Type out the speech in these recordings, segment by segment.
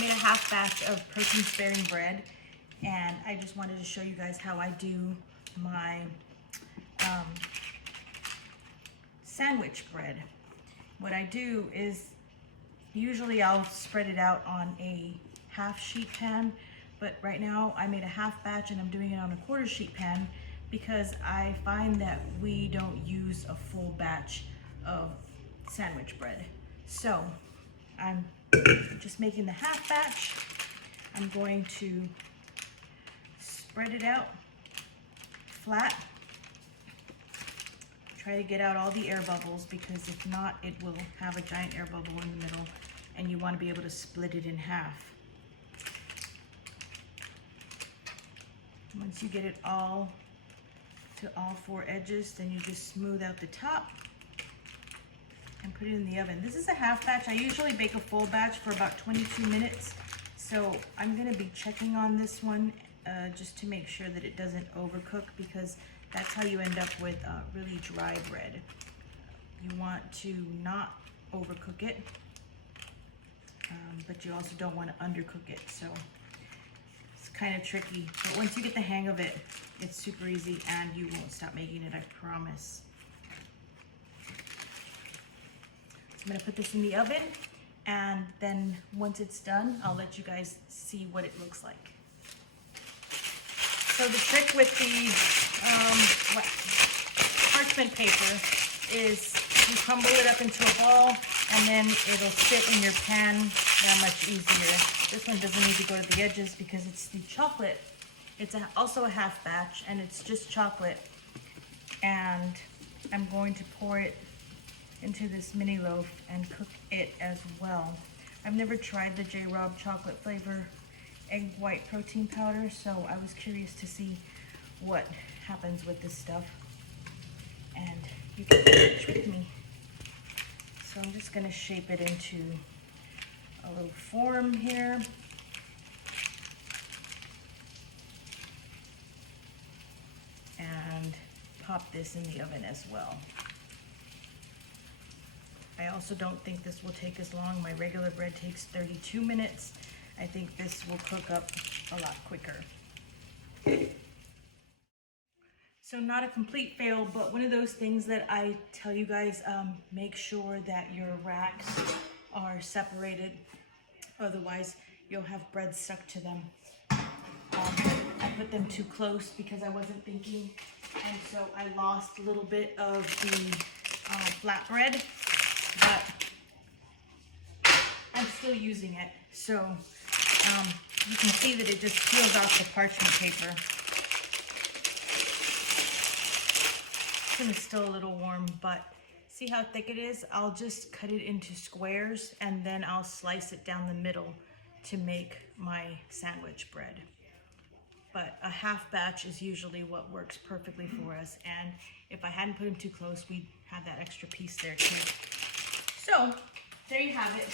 made a half batch of protein sparing bread, and I just wanted to show you guys how I do my sandwich bread. What I do is usually I'll spread it out on a half sheet pan, but right now I made a half batch and I'm doing it on a quarter sheet pan because I find that we don't use a full batch of sandwich bread. So I'm just making the half batch. I'm going to spread it out flat. Try to get out all the air bubbles, because if not, it will have a giant air bubble in the middle, and you want to be able to split it in half. Once you get it all to all four edges, then you just smooth out the top and put it in the oven. This is a half batch. I usually bake a full batch for about 22 minutes. So I'm going to be checking on this one just to make sure that it doesn't overcook, because that's how you end up with really dry bread. You want to not overcook it, but you also don't want to undercook it. So it's kind of tricky, but once you get the hang of it, it's super easy and you won't stop making it, I promise. I'm gonna put this in the oven, and then once it's done, I'll let you guys see what it looks like. So the trick with the parchment paper is you crumble it up into a ball, and then it'll sit in your pan that much easier. This one doesn't need to go to the edges because it's the chocolate. It's also a half batch, and it's just chocolate. And I'm going to pour it into this mini loaf and cook it as well. I've never tried the JRobb chocolate flavor egg white protein powder, so I was curious to see what happens with this stuff, and you can trick me. So I'm just gonna shape it into a little form here. And pop this in the oven as well. I also don't think this will take as long. My regular bread takes 32 minutes. I think this will cook up a lot quicker. So not a complete fail, but one of those things that I tell you guys, make sure that your racks are separated. Otherwise, you'll have bread stuck to them. I put them too close because I wasn't thinking, and so I lost a little bit of the flatbread, but I'm still using it. So you can see that it just peels off the parchment paper. This one is still a little warm, but see how thick it is? I'll just cut it into squares, and then I'll slice it down the middle to make my sandwich bread. But a half batch is usually what works perfectly for us. And if I hadn't put them too close, we'd have that extra piece there too. So there you have it.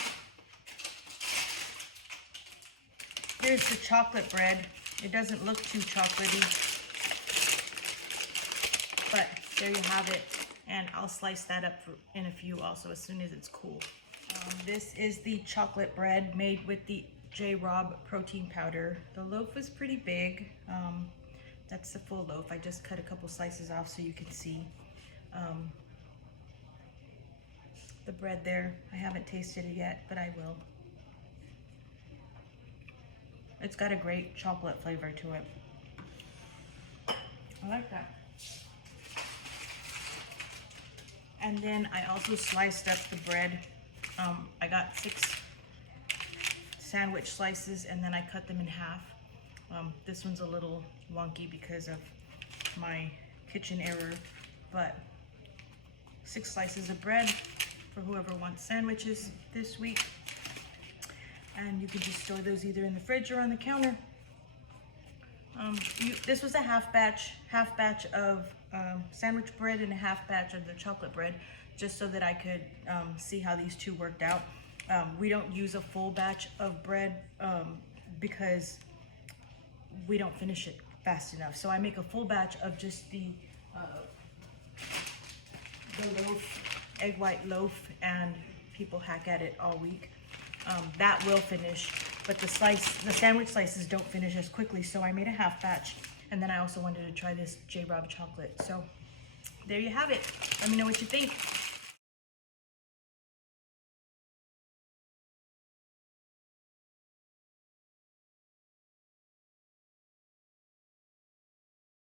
Here's the chocolate bread. It doesn't look too chocolatey, but there you have it. And I'll slice that up in a few also as soon as it's cool. This is the chocolate bread made with the JRobb protein powder. The loaf was pretty big. That's the full loaf. I just cut a couple slices off so you can see the bread there. I haven't tasted it yet, but I will. It's got a great chocolate flavor to it. I like that. And then I also sliced up the bread. I got 6 sandwich slices, and then I cut them in half. This one's a little wonky because of my kitchen error, but 6 slices of bread for whoever wants sandwiches this week. And you can just store those either in the fridge or on the counter. This was a half batch of sandwich bread and a half batch of the chocolate bread, just so that I could see how these two worked out. We don't use a full batch of bread because we don't finish it fast enough. So I make a full batch of just the loaf, egg white loaf, and people hack at it all week. That will finish. but the sandwich slices don't finish as quickly, so I made a half batch. And then I also wanted to try this JRobb chocolate. So there you have it. Let me know what you think.